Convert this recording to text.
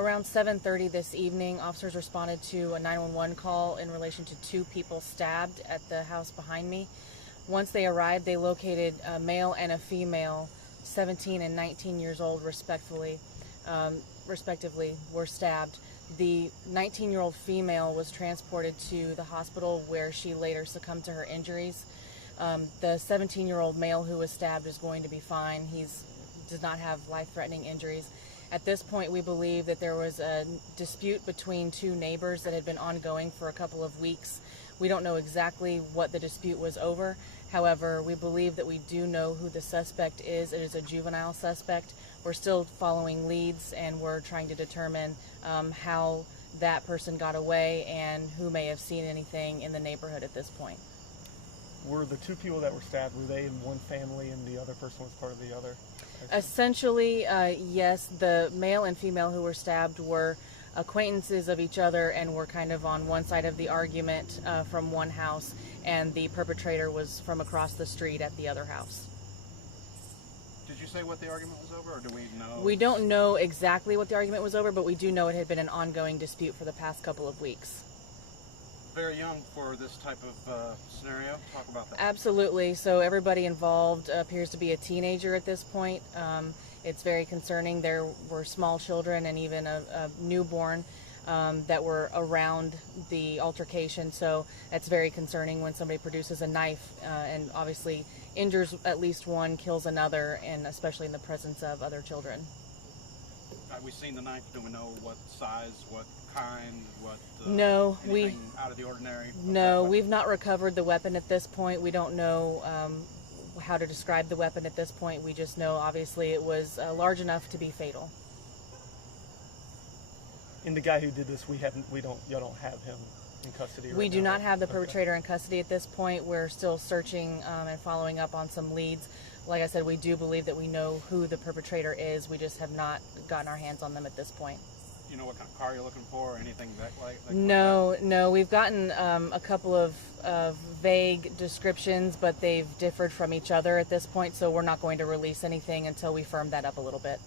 Around 7:30 this evening, officers responded to a 911 call in relation to 2 people stabbed at the house behind me. Once they arrived, they located a male and a female, 17 and 19 years old, respectively, were stabbed. The 19-year-old female was transported to the hospital where she later succumbed to her injuries. The 17-year-old male who was stabbed is going to be fine. He does not have life-threatening injuries. At this point, we believe that there was a dispute between 2 neighbors that had been ongoing for a couple of weeks. We don't know exactly what the dispute was over. However, we believe that we do know who the suspect is. It is a juvenile suspect. We're still following leads, and we're trying to determine how that person got away and who may have seen anything in the neighborhood at this point. Were the 2 people that were stabbed, were they in one family and the other person was part of the other? Essentially, yes. The male and female who were stabbed were acquaintances of each other and were kind of on one side of the argument from one house, and the perpetrator was from across the street at the other house. Did you say what the argument was over, or do we know? We don't know exactly what the argument was over, but we do know it had been an ongoing dispute for the past couple of weeks. Very young for this type of scenario. Talk about that. Absolutely. So everybody involved appears to be a teenager at this point. It's very concerning. There were small children and even a newborn that were around the altercation. So that's very concerning when somebody produces a knife and obviously injures at least one, kills another, and especially in the presence of other children. Have we seen the knife? Do we know what size, what kind, what? No, anything out of the ordinary? No, we've not recovered the weapon at this point. We don't know how to describe the weapon at this point. We just know, obviously, it was large enough to be fatal. And the guy who did this, y'all don't have him in custody right now? We do not have the perpetrator in custody at this point. We're still searching and following up on some leads. Like I said, we do believe that we know who the perpetrator is. We just have not gotten our hands on them at this point. You know what kind of car you're looking for, or anything like No. We've gotten a couple of vague descriptions, but they've differed from each other at this point, so we're not going to release anything until we firm that up a little bit.